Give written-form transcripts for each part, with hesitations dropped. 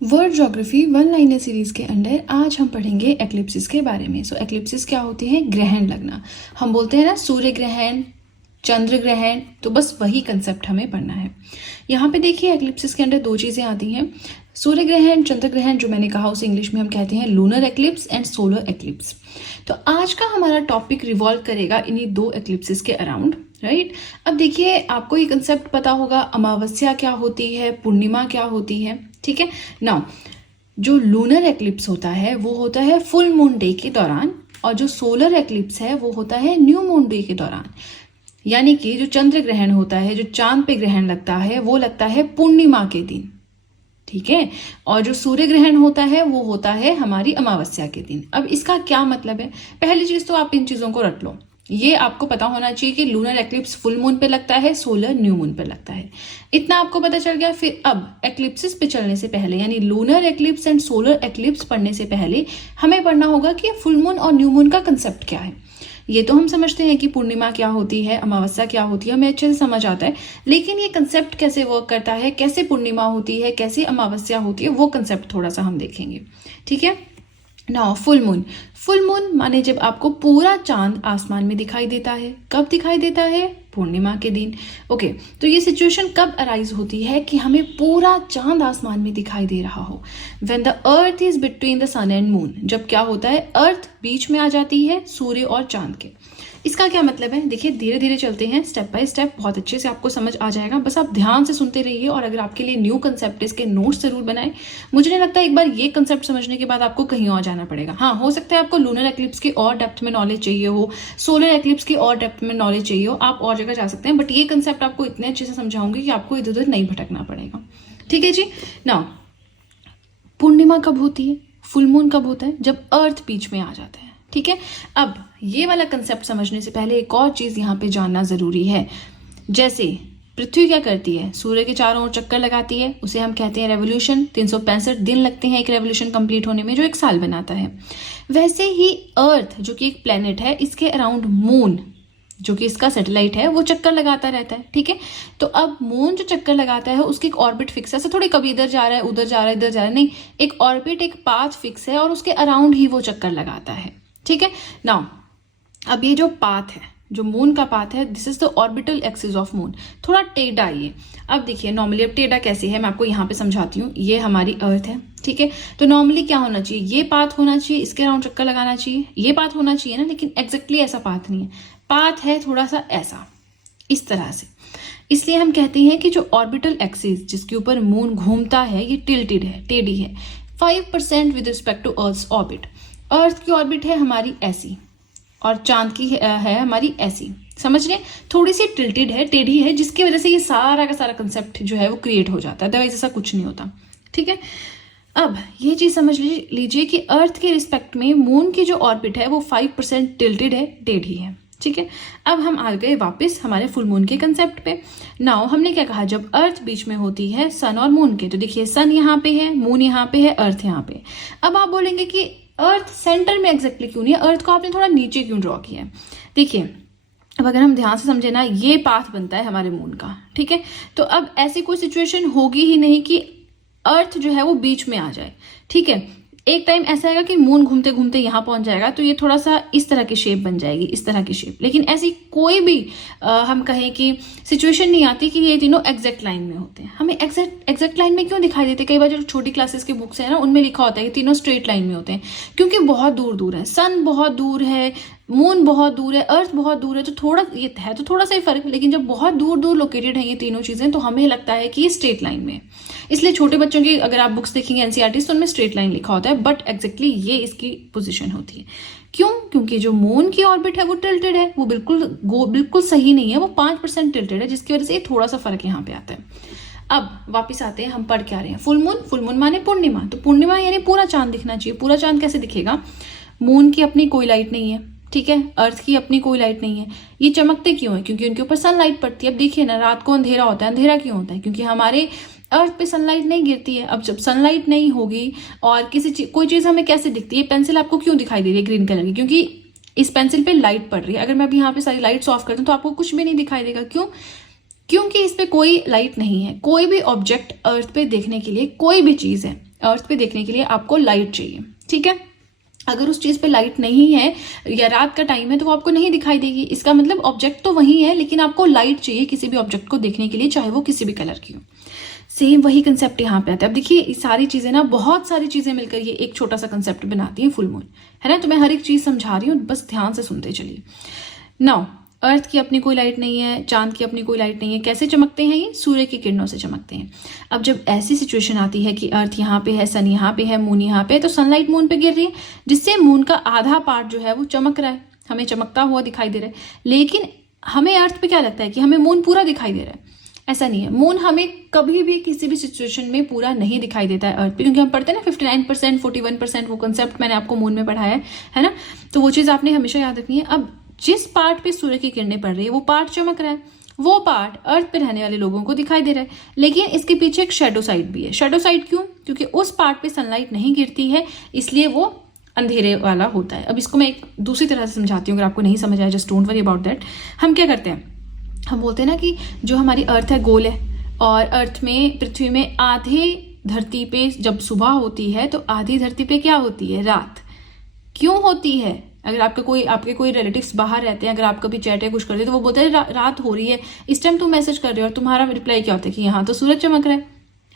World geography one liner series के under आज हम पढ़ेंगे एक्लिप्सिस के बारे में। सो एक्लिप्सिस क्या होती है? ग्रहण लगना। हम बोलते हैं ना सूर्य ग्रहण, चंद्र ग्रहण, तो बस वही कंसेप्ट हमें पढ़ना है। यहाँ पे देखिए एक्लिप्सिस के अंदर दो चीजें आती हैं, सूर्य ग्रहण, चंद्र ग्रहण। जो मैंने कहा उसे इंग्लिश में हम कहते हैं lunar eclipse and solar eclipse. तो आज का हमारा टॉपिक रिवॉल्व करेगा इन्हीं दो एक्लिप्सिस के अराउंड, राइट। अब देखिए आपको ये कंसेप्ट पता होगा, अमावस्या क्या होती है, पूर्णिमा क्या होती है, ठीक है। नाउ जो लूनर एक्लिप्स होता है वो होता है फुल मून डे के दौरान, और जो सोलर एक्लिप्स है वो होता है न्यू मून डे के दौरान। यानी कि जो चंद्र ग्रहण होता है, जो चांद पे ग्रहण लगता है, वो लगता है पूर्णिमा के दिन, ठीक है। और जो सूर्य ग्रहण होता है वो होता है हमारी अमावस्या के दिन। अब इसका क्या मतलब है? पहली चीज तो आप इन चीजों को रट लो, ये आपको पता होना चाहिए कि लूनर एक्लिप्स फुल मून पे लगता है, सोलर न्यू मून पे लगता है। इतना आपको पता चल गया। फिर अब एक्लिप्सिस पे चलने से पहले, यानी lunar eclipse and solar eclipse पढ़ने से पहले हमें पढ़ना होगा कि फुल मून और न्यू मून का कंसेप्ट क्या है। ये तो हम समझते हैं कि पूर्णिमा क्या होती है, अमावस्या क्या होती है, हमें अच्छे से समझ आता है। लेकिन ये कंसेप्ट कैसे वर्क करता है, कैसे पूर्णिमा होती है, कैसे अमावस्या होती है, वो कंसेप्ट थोड़ा सा हम देखेंगे, ठीक है। Now full moon. Full moon माने जब आपको पूरा चांद आसमान में दिखाई देता है। कब दिखाई देता है? पूर्णिमा के दिन। ओके, तो ये सिचुएशन कब अराइज होती है कि हमें पूरा चांद आसमान में दिखाई दे रहा हो? When the earth is between the sun and moon. जब क्या होता है? अर्थ बीच में आ जाती है सूर्य और चांद के। इसका क्या मतलब है? देखिए धीरे धीरे चलते हैं, स्टेप बाय स्टेप, बहुत अच्छे से आपको समझ आ जाएगा। बस आप ध्यान से सुनते रहिए, और अगर आपके लिए न्यू कंसेप्ट है इसके नोट्स जरूर बनाएं। मुझे नहीं लगता एक बार ये कंसेप्ट समझने के बाद आपको कहीं और जाना पड़ेगा। हाँ, हो सकता है आपको लूनर एक्लिप्स की और डेप्थ में नॉलेज चाहिए हो, सोलर एक्लिप्स की और डेप्थ में नॉलेज चाहिए हो, आप और जगह जा सकते हैं। बट ये कंसेप्ट आपको इतने अच्छे से समझाऊंगी कि आपको इधर उधर नहीं भटकना पड़ेगा, ठीक है जी। नाउ पूर्णिमा कब होती है, फुल मून कब होता है? जब अर्थ बीच में आ जाता है, ठीक है। अब ये वाला कंसेप्ट समझने से पहले एक और चीज यहाँ पे जानना जरूरी है। जैसे पृथ्वी क्या करती है? सूर्य के चारों ओर चक्कर लगाती है, उसे हम कहते हैं रेवोल्यूशन। 365 दिन लगते हैं एक रेवोल्यूशन कंप्लीट होने में, जो एक साल बनाता है। वैसे ही अर्थ जो कि एक प्लेनेट है, इसके अराउंड मून जो कि इसका सैटेलाइट है वो चक्कर लगाता रहता है, ठीक है। तो अब मून जो चक्कर लगाता है उसकी एक ऑर्बिट फिक्स है। ऐसा थोड़ी कभी इधर जा रहा है, उधर जा रहा है, इधर जा रहा है, नहीं। एक ऑर्बिट, एक पाथ फिक्स है, और उसके अराउंड ही वो चक्कर लगाता है, ठीक है। नाउ अब ये जो पाथ है, जो मून का पाथ है, this is the orbital axis of moon. थोड़ा टेढ़ा ये। अब देखिए नॉर्मली अब टेढ़ा कैसे है, मैं आपको यहाँ पे समझाती हूँ। ये हमारी अर्थ है, ठीक है। तो नॉर्मली क्या होना चाहिए? ये पाथ होना चाहिए, इसके अराउंड चक्कर लगाना चाहिए, ये पाथ होना चाहिए ना। लेकिन एग्जैक्टली ऐसा पाथ नहीं है, पाथ है थोड़ा सा ऐसा, इस तरह से। इसलिए हम कहते हैं कि जो ऑर्बिटल एक्सिस जिसके ऊपर मून घूमता है, ये टिल्टेड है, टेढ़ी है 5% with respect to earth orbit. Earth की ऑर्बिट है हमारी ऐसी, और चांद की है हमारी ऐसी, समझ रहे? थोड़ी सी टिल्टेड है, टेढ़ी है, जिसकी वजह से ये सारा का सारा कंसेप्ट जो है वो क्रिएट हो जाता है। अदरवाइज ऐसा कुछ नहीं होता, ठीक है। अब ये चीज समझ लीजिए कि अर्थ के रिस्पेक्ट में मून की जो ऑर्बिट है वो 5% टिल्टेड है, टेढ़ी है, ठीक है। अब हम आ गए वापस हमारे फुल मून के कंसेप्ट पे। नाउ हमने क्या कहा? जब अर्थ बीच में होती है सन और मून के। तो देखिए सन यहाँ पे है, मून यहाँ पे है, अर्थ यहाँ पे। अब आप बोलेंगे कि अर्थ सेंटर में एग्जैक्टली क्यों नहीं है, अर्थ को आपने थोड़ा नीचे क्यों ड्रॉ किया है? देखिए अब अगर हम ध्यान से समझे ना, ये पाथ बनता है हमारे मून का, ठीक है। तो अब ऐसी कोई सिचुएशन होगी ही नहीं कि अर्थ जो है वो बीच में आ जाए, ठीक है। एक टाइम ऐसा आएगा कि मून घूमते घूमते यहाँ पहुंच जाएगा, तो ये थोड़ा सा इस तरह की शेप बन जाएगी, इस तरह की शेप। लेकिन ऐसी कोई भी हम कहें कि सिचुएशन नहीं आती कि ये तीनों एग्जैक्ट लाइन में होते हैं। हमें एग्जैक्ट लाइन में क्यों दिखाई देते? कई बार जो छोटी क्लासेस की बुक्स है ना, उनमें लिखा होता है कि तीनों स्ट्रेट लाइन में होते हैं, क्योंकि बहुत दूर दूर है। सन बहुत दूर है, मून बहुत दूर है, अर्थ बहुत दूर है, तो थोड़ा ये है तो थोड़ा सा ही फर्क। लेकिन जब बहुत दूर दूर लोकेटेड है ये तीनों चीजें, तो हमें लगता है कि ये स्ट्रेट लाइन में है। इसलिए छोटे बच्चों की अगर आप बुक्स देखेंगे एनसीईआरटी, तो उनमें स्ट्रेट लाइन लिखा होता है, बट एग्जैक्टली ये इसकी पोजीशन होती है। क्यों? क्योंकि जो मून की ऑर्बिट है वो टिल्टेड है, वो बिल्कुल सही नहीं है, वो 5% टिल्टेड है, जिसकी वजह से ये थोड़ा सा फर्क यहाँ पे आता है। अब वापिस आते हैं, हम पढ़ क्या रहे हैं? Full moon. फुल मून माने पूर्णिमा। तो पूर्णिमा यानी पूरा चांद दिखना चाहिए। पूरा चांद कैसे दिखेगा? मून की अपनी कोई लाइट नहीं है, ठीक है, अर्थ की अपनी कोई लाइट नहीं है। ये चमकते क्यों है? क्योंकि उनके ऊपर सनलाइट पड़ती है। अब देखिए ना, रात को अंधेरा होता है। अंधेरा क्यों होता है? क्योंकि हमारे अर्थ पे सनलाइट नहीं गिरती है। अब जब सनलाइट नहीं होगी और कोई चीज हमें कैसे दिखती है? पेंसिल आपको क्यों दिखाई दे रही है ग्रीन कलर की? क्योंकि इस पेंसिल पे लाइट पड़ रही है। अगर मैं अभी यहाँ पे सारी लाइट्स ऑफ कर दूं तो आपको कुछ भी नहीं दिखाई देगा। क्यों? क्योंकि इस पे कोई लाइट नहीं है। कोई भी ऑब्जेक्ट अर्थ पे देखने के लिए, कोई भी चीज है, अर्थ पे देखने के लिए आपको लाइट चाहिए, ठीक है। अगर उस चीज पे लाइट नहीं है या रात का टाइम है तो वो आपको नहीं दिखाई देगी। इसका मतलब ऑब्जेक्ट तो वही है, लेकिन आपको लाइट चाहिए किसी भी ऑब्जेक्ट को देखने के लिए, चाहे वो किसी भी कलर की हो। सेम वही कंसेप्ट यहाँ पे आता है। अब देखिए ये सारी चीजें ना, बहुत सारी चीजें मिलकर ये एक छोटा सा कंसेप्ट बनाती है फुल मून, है ना। तो मैं हर एक चीज समझा रही हूँ, बस ध्यान से सुनते चलिए। नाउ अर्थ की अपनी कोई लाइट नहीं है, चांद की अपनी कोई लाइट नहीं है। कैसे चमकते हैं ये? सूर्य की किरणों से चमकते हैं। अब जब ऐसी सिचुएशन आती है कि अर्थ यहाँ पे है, सन यहाँ पे है, मून यहाँ पे है, तो सनलाइट मून पे गिर रही है, जिससे मून का आधा पार्ट जो है वो चमक रहा है, हमें चमकता हुआ दिखाई दे रहा है। लेकिन हमें अर्थ पे क्या लगता है कि हमें मून पूरा दिखाई दे रहा है। ऐसा नहीं है, मून हमें कभी भी किसी भी सिचुएशन में पूरा नहीं दिखाई देता है अर्थ पे, क्योंकि हम पढ़ते हैं ना 59%, 41%, वो कंसेप्ट मैंने आपको मून में पढ़ाया है ना। तो वो चीज आपने हमेशा याद रखनी है। अब जिस पार्ट पे सूर्य की किरणें पड़ रही है वो पार्ट चमक रहा है, वो पार्ट अर्थ पे रहने वाले लोगों को दिखाई दे रहा है। लेकिन इसके पीछे एक शेडो साइड भी है। शेडो साइड क्यों? क्योंकि उस पार्ट पे सनलाइट नहीं गिरती है, इसलिए वो अंधेरे वाला होता है। अब इसको मैं एक दूसरी तरह से समझाती हूँ, अगर आपको नहीं समझ आया just don't worry about that. हम क्या करते हैं, हम बोलते हैं ना कि जो हमारी अर्थ है गोल है, और अर्थ में, पृथ्वी में आधे धरती पे जब सुबह होती है तो आधी धरती पे क्या होती है? रात। क्यों होती है? अगर आपके कोई रिलेटिव्स बाहर रहते हैं, अगर आप कभी चैट या कुछ करते हैं तो वो बोलते हैं रात हो रही है, इस टाइम तुम मैसेज कर रहे हो, और तुम्हारा रिप्लाई क्या होता है कि यहाँ तो सूरज चमक रहा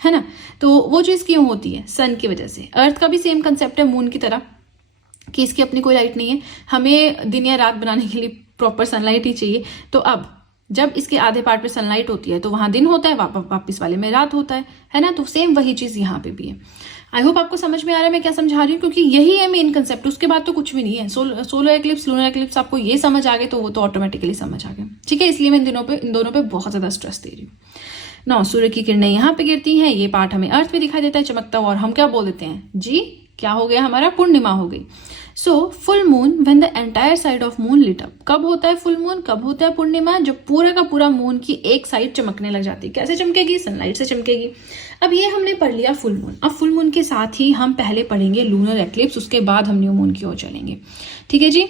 है ना। तो वो चीज क्यों होती है? सन की वजह से। अर्थ का भी सेम कंसेप्ट है मून की तरह, कि इसकी अपनी कोई लाइट नहीं है, हमें दिन या रात बनाने के लिए प्रॉपर सनलाइट ही चाहिए। तो अब जब इसके आधे पार्ट पे सनलाइट होती है तो वहां दिन होता है, वापस वाले में रात होता है ना। तो सेम वही चीज यहाँ पे भी है। आई होप आपको समझ में आ रहा है मैं क्या समझा रही हूँ, क्योंकि यही है मेन कंसेप्ट, उसके बाद तो कुछ भी नहीं है। सोलर एक्लिप्स, लूनर एक्लिप्स आपको ये समझ आ गए तो वो तो ऑटोमेटिकली समझ आ गए, ठीक है। इसलिए मैं इन दोनों पे बहुत ज्यादा स्ट्रेस दे रही हूँ। नौ, सूर्य की किरणें यहाँ पे गिरती हैं, ये पार्ट हमें अर्थ पे दिखाई देता है चमकता हुआ, और हम क्या बोल देते हैं जी, क्या हो गया हमारा? पूर्णिमा हो गई। So full moon when the entire side of moon lit up. कब होता है फुल मून, कब होता है पूर्णिमा? जब पूरा का पूरा मून की एक साइड चमकने लग जाती है। कैसे चमकेगी? सनलाइट से चमकेगी। अब ये हमने पढ़ लिया फुल मून। अब फुल मून के साथ ही हम पहले पढ़ेंगे लूनर एक्लिप्स, उसके बाद हम न्यू मून की ओर चलेंगे, ठीक है जी,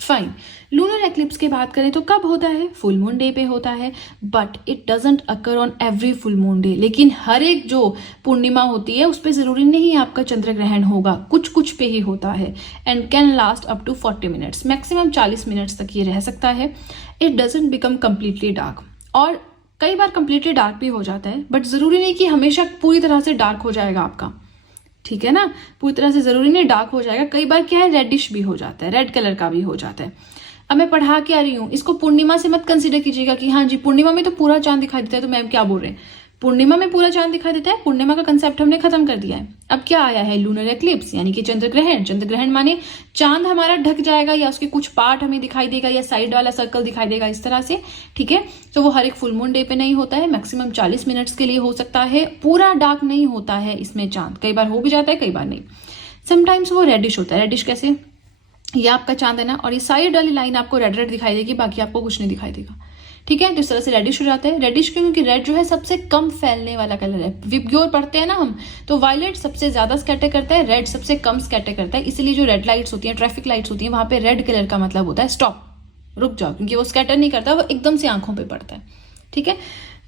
फाइन। लूनर एक्लिप्स की बात करें तो कब होता है? फुल मून डे पे होता है, but it doesn't occur on every full moon day. लेकिन हर एक जो पूर्णिमा होती है उस पर जरूरी नहीं आपका चंद्र ग्रहण होगा, कुछ कुछ पे ही होता है। And can last up to 40 minutes, maximum 40 minutes तक ये रह सकता है। It doesn't become completely dark, और कई बार कंप्लीटली डार्क भी हो जाता है, बट जरूरी नहीं कि हमेशा पूरी तरह से डार्क हो जाएगा आपका, ठीक है ना। पूरी तरह से जरूरी नहीं डार्क हो जाएगा, कई बार क्या है रेडिश भी हो जाता है, रेड कलर का भी हो जाता है। अब मैं पढ़ा के आ रही हूँ, इसको पूर्णिमा से मत कंसीडर कीजिएगा कि हाँ जी पूर्णिमा में तो पूरा चांद दिखाई देता है, तो मैम क्या बोल रहे हैं, पूर्णिमा में पूरा चांद दिखाई देता है, पूर्णिमा का कंसेप्ट हमने खत्म कर दिया है। अब क्या आया है? लूनर एक्लिप्स, यानी कि चंद्र ग्रहण। चंद्र ग्रहण माने चांद हमारा ढक जाएगा, या उसके कुछ पार्ट हमें दिखाई देगा, या साइड वाला सर्कल दिखाई देगा, इस तरह से, ठीक है। तो वो हर एक फुल मून डे पे नहीं होता है, मैक्सिमम 40 मिनट्स के लिए हो सकता है। पूरा डार्क नहीं होता है इसमें चांद, कई बार हो भी जाता है, कई बार नहीं। समटाइम्स वो रेडिश होता है। रेडिश कैसे? ये आपका चांद है ना, और ये साइड वाली लाइन आपको रेड रेड दिखाई देगी, बाकी आपको कुछ नहीं दिखाई देगा, ठीक है। तो इस तरह से रेडिश हो जाता है। रेडिश क्यों? क्योंकि रेड जो है सबसे कम फैलने वाला कलर है। विबग्योर पढ़ते हैं ना हम, तो वायलेट सबसे ज्यादा स्कैटर करता है, रेड सबसे कम स्कैटर करता है। इसलिए जो रेड लाइट्स होती हैं, ट्रैफिक लाइट्स होती हैं, वहां पे रेड कलर का मतलब होता है स्टॉप, रुक जाओ, क्योंकि वो स्कैटर नहीं करता, वो एकदम से आंखों पे पड़ता है, ठीक है।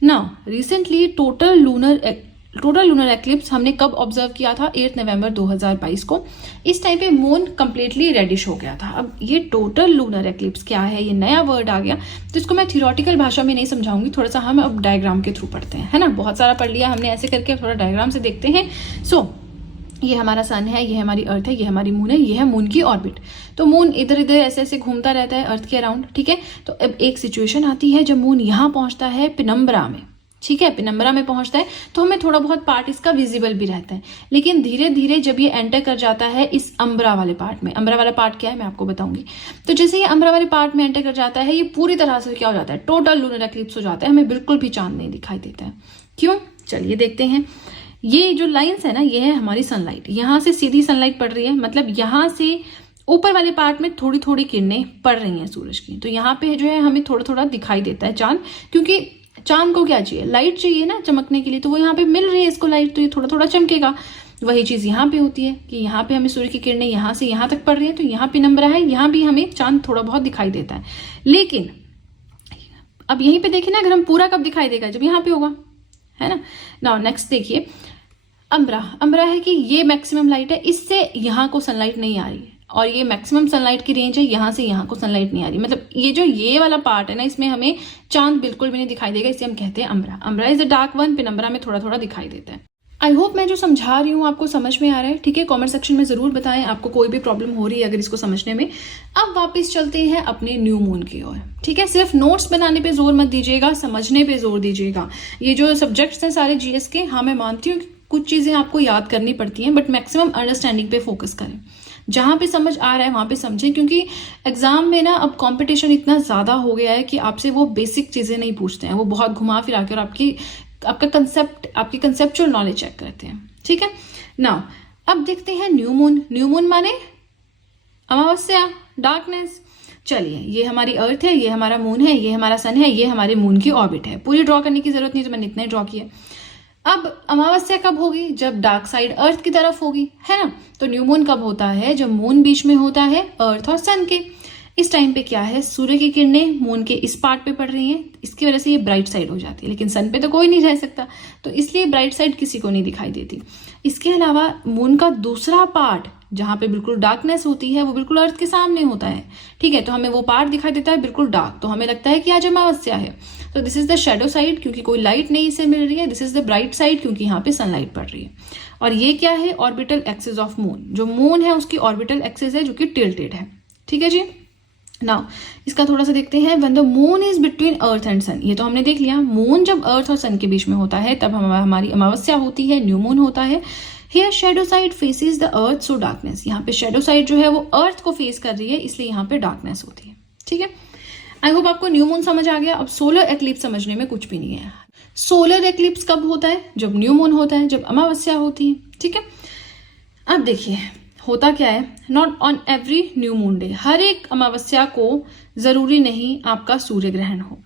Now recently total lunar eclipse हमने कब ऑब्जर्व किया था? 8 नवंबर 2022 को। इस टाइम पे मून कंप्लीटली रेडिश हो गया था। अब ये टोटल लूनर एक्लिप्स क्या है, ये नया वर्ड आ गया, तो इसको मैं थियोरेटिकल भाषा में नहीं समझाऊंगी, थोड़ा सा हम अब डायग्राम के थ्रू पढ़ते हैं, है ना। बहुत सारा पढ़ लिया हमने, ऐसे करके थोड़ा डायग्राम से देखते हैं। सो ये हमारा सन है, ये हमारी अर्थ है, ये हमारी मून है, ये है मून की ऑर्बिट। तो मून इधर इधर ऐसे ऐसे घूमता रहता है अर्थ के अराउंड, ठीक है। तो अब एक सिचुएशन आती है जब मून यहाँ पहुंचता है पेनम्बरा में, ठीक है। पेनम्बरा में पहुंचता है तो हमें थोड़ा बहुत पार्ट इसका विजिबल भी रहता है, लेकिन धीरे धीरे जब ये एंटर कर जाता है इस अम्बरा वाले पार्ट में, अम्बरा वाला पार्ट क्या है मैं आपको बताऊंगी। तो जैसे ये अम्बरा वाले पार्ट में एंटर कर जाता है, ये पूरी तरह से क्या हो जाता है, टोटल लूनर एक्लिप्स हो जाता है, हमें बिल्कुल भी चांद नहीं दिखाई देता है। क्यों? चलिए देखते हैं। ये जो लाइन्स है ना, ये है हमारी सनलाइट, यहाँ से सीधी सनलाइट पड़ रही है, मतलब यहाँ से ऊपर वाले पार्ट में थोड़ी थोड़ी किरणें पड़ रही हैं सूरज की, तो यहाँ पे जो है हमें थोड़ा थोड़ा दिखाई देता है चांद, क्योंकि चांद को क्या चाहिए, लाइट चाहिए ना चमकने के लिए, तो वो यहाँ पे मिल रही है इसको लाइट, तो ये थोड़ा थोड़ा चमकेगा। वही चीज यहाँ पे होती है कि यहाँ पे हमें सूर्य की किरणें यहाँ से यहाँ तक पड़ रही है, तो यहाँ पे नंबर है, यहाँ भी हमें चांद थोड़ा बहुत दिखाई देता है। लेकिन अब यहीं पे देखिए ना, अगर हम पूरा कब दिखाई देगा, जब यहाँ पे होगा, है ना। नाउ नेक्स्ट देखिए, अम्ब्रा है कि ये मैक्सिमम लाइट है, इससे यहाँ को सनलाइट नहीं आ रही है, और ये मैक्सिमम सनलाइट की रेंज है, यहाँ से यहाँ को सनलाइट नहीं आ रही। मतलब ये वाला पार्ट है ना, इसमें हमें चांद बिल्कुल भी नहीं दिखाई देगा, इसे हम कहते हैं umbra. Umbra is the dark one, penumbra में थोड़ा थोड़ा दिखाई देता है। आई होप मैं जो समझा रही हूँ आपको समझ में आ रहा है, ठीक है। कमेंट सेक्शन में जरूर बताएं आपको कोई भी प्रॉब्लम हो रही है अगर इसको समझने में। अब वापस चलते हैं अपने न्यू मून की ओर, ठीक है। सिर्फ नोट्स बनाने पे जोर मत दीजिएगा, समझने पे जोर दीजिएगा। ये जो सब्जेक्ट्स हैं सारे जीएस के, हाँ मैं मानती हूँ कुछ चीजें आपको याद करनी पड़ती हैं, बट मैक्सिमम अंडरस्टैंडिंग पे फोकस करें। जहां पे समझ आ रहा है वहां पे समझें, क्योंकि एग्जाम में ना अब कंपटीशन इतना ज्यादा हो गया है कि आपसे वो बेसिक चीजें नहीं पूछते हैं, वो बहुत घुमा फिरा के और आपकी कंसेप्चुअल नॉलेज चेक करते हैं, ठीक है। नाउ अब देखते हैं न्यू मून। न्यू मून माने अमावस्या, डार्कनेस। चलिए, ये हमारी अर्थ है, ये हमारा मून है, ये हमारा सन है, ये हमारे मून की ऑर्बिट है। पूरी ड्रॉ करने की जरूरत नहीं, तो मैंने इतना ही ड्रॉ किया। अब अमावस्या कब होगी? जब डार्क साइड अर्थ की तरफ होगी, है ना। तो न्यू मून कब होता है? जब मून बीच में होता है अर्थ और सन के। इस टाइम पे क्या है, सूर्य की किरणें मून के इस पार्ट पे पड़ रही हैं, इसकी वजह से ये ब्राइट साइड हो जाती है। लेकिन सन पे तो कोई नहीं रह सकता, तो इसलिए ब्राइट साइड किसी को नहीं दिखाई देती। इसके अलावा मून का दूसरा पार्ट जहां पे बिल्कुल डार्कनेस होती है, वो बिल्कुल अर्थ के सामने होता है, ठीक है। तो हमें वो पार्ट दिखाई देता है बिल्कुल डार्क, तो हमें लगता है कि आज अमावस्या है। तो this is the shadow side, क्योंकि कोई लाइट नहीं इसे मिल रही है। This is the bright side, क्योंकि यहाँ पे सनलाइट पड़ रही है। और ये क्या है? Orbital axis of moon. जो मून है उसकी ऑर्बिटल एक्सिस है, जो कि टिल्टेड है, ठीक है जी। नाउ इसका थोड़ा सा देखते हैं। When the moon is between earth and sun, ये तो हमने देख लिया। मून जब अर्थ और सन के बीच में होता है तब हमारी अमावस्या होती है, न्यू मून होता है। Here shadow side faces the earth, so darkness. यहाँ पे शेडो साइड जो है वो अर्थ को फेस कर रही है, इसलिए यहाँ पे डार्कनेस होती है, ठीक है। आई होप आपको न्यू मून समझ आ गया। अब सोलर एक्लिप्स समझने में कुछ भी नहीं है। सोलर एक्लिप्स कब होता है? जब न्यू मून होता है, जब अमावस्या होती है, ठीक है। अब देखिए होता क्या है, not on every new moon day, हर एक अमावस्या को जरूरी नहीं आपका सूर्य ग्रहण हो।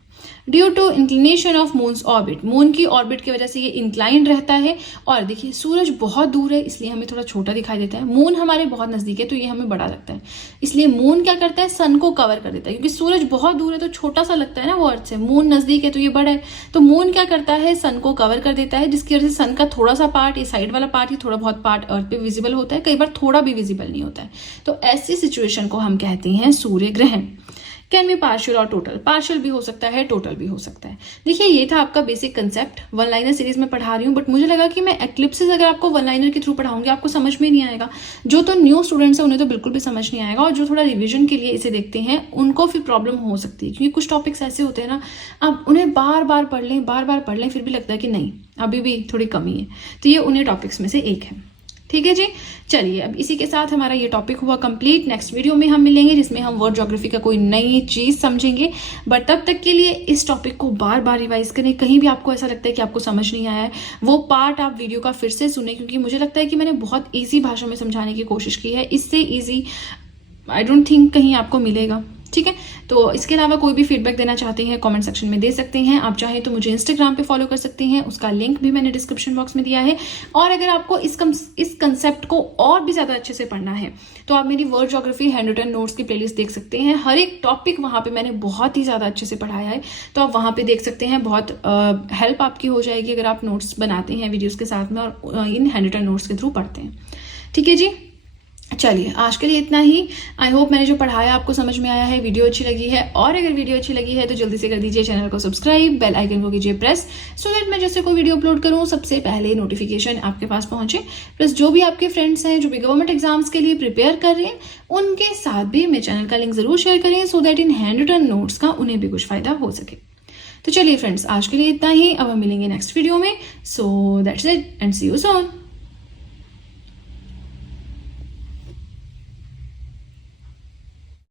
Due to inclination of moon's orbit, moon की ऑर्बिट की वजह से ये इंक्लाइंड रहता है। और देखिए सूरज बहुत दूर है, इसलिए हमें थोड़ा छोटा दिखाई देता है। मून हमारे बहुत नजदीक है, तो ये हमें बड़ा लगता है। इसलिए मून क्या करता है? सन को कवर कर देता है, क्योंकि सूरज बहुत दूर है तो छोटा सा लगता है ना वो अर्थ से। मून नजदीक है तो ये बड़ा है, तो मून क्या करता है? सन को कवर कर देता है, जिसकी वजह से सन का थोड़ा सा पार्ट, ये साइड वाला पार्ट, ही थोड़ा बहुत पार्ट अर्थ पे विजिबल होता है, कई बार थोड़ा भी विजिबल नहीं होता है। तो ऐसी सिचुएशन को हम कहते हैं सूर्य ग्रहण। कैन बी पार्शियल और टोटल, पार्शियल भी हो सकता है, टोटल भी हो सकता है। देखिए ये था आपका basic concept. One liner series में पढ़ा रही हूँ, बट मुझे लगा कि मैं एक्लिप्सेस अगर आपको वन लाइनर के थ्रू पढ़ाऊंगी आपको समझ में नहीं आएगा। जो तो न्यू स्टूडेंट्स हैं उन्हें तो बिल्कुल भी समझ नहीं आएगा, और जो थोड़ा रिविजन के लिए इसे देखते हैं उनको फिर प्रॉब्लम हो सकती है, क्योंकि कुछ टॉपिक्स ऐसे होते हैं ना, आप उन्हें बार बार पढ़ लें फिर भी लगता है कि नहीं अभी भी थोड़ी कमी है। तो ये उन्हीं टॉपिक्स में से एक है, ठीक है जी। चलिए अब इसी के साथ हमारा ये टॉपिक हुआ कंप्लीट। नेक्स्ट वीडियो में हम मिलेंगे, जिसमें हम वर्ल्ड ज्योग्राफी का कोई नई चीज समझेंगे। बट तब तक के लिए इस टॉपिक को बार बार रिवाइज करें। कहीं भी आपको ऐसा लगता है कि आपको समझ नहीं आया है, वो पार्ट आप वीडियो का फिर से सुने, क्योंकि मुझे लगता है कि मैंने बहुत ईजी भाषा में समझाने की कोशिश की है। इससे ईजी आई डोंट थिंक कहीं आपको मिलेगा, ठीक है। तो इसके अलावा कोई भी फीडबैक देना चाहते हैं कमेंट सेक्शन में दे सकते हैं। आप चाहें तो मुझे इंस्टाग्राम पे फॉलो कर सकते हैं, उसका लिंक भी मैंने डिस्क्रिप्शन बॉक्स में दिया है। और अगर आपको इस कंसेप्ट को और भी ज्यादा अच्छे से पढ़ना है तो आप मेरी वर्ल्ड ज्योग्राफी हैंडरिटन नोट्स की प्लेलिस्ट देख सकते हैं। हर एक टॉपिक वहां पे मैंने बहुत ही ज्यादा अच्छे से पढ़ाया है, तो आप वहां पे देख सकते हैं। बहुत हेल्प आपकी हो जाएगी अगर आप नोट्स बनाते हैं वीडियोज के साथ में और इन हैंडरिटन नोट्स के थ्रू पढ़ते हैं, ठीक है जी। चलिए आज के लिए इतना ही। आई होप मैंने जो पढ़ाया आपको समझ में आया है, वीडियो अच्छी लगी है। और अगर वीडियो अच्छी लगी है तो जल्दी से कर दीजिए चैनल को सब्सक्राइब, बेल आइकन को कीजिए प्रेस, सो दैट मैं जैसे कोई वीडियो अपलोड करूं सबसे पहले नोटिफिकेशन आपके पास पहुंचे। प्लस जो भी आपके फ्रेंड्स हैं जो भी गवर्नमेंट एग्जाम्स के लिए प्रिपेयर कर रहे हैं उनके साथ भी मेरे चैनल का लिंक जरूर शेयर करें, so that in handwritten notes का उन्हें भी कुछ फायदा हो सके। तो चलिए फ्रेंड्स आज के लिए इतना ही। अब हम मिलेंगे नेक्स्ट वीडियो में। So that's it and see you soon.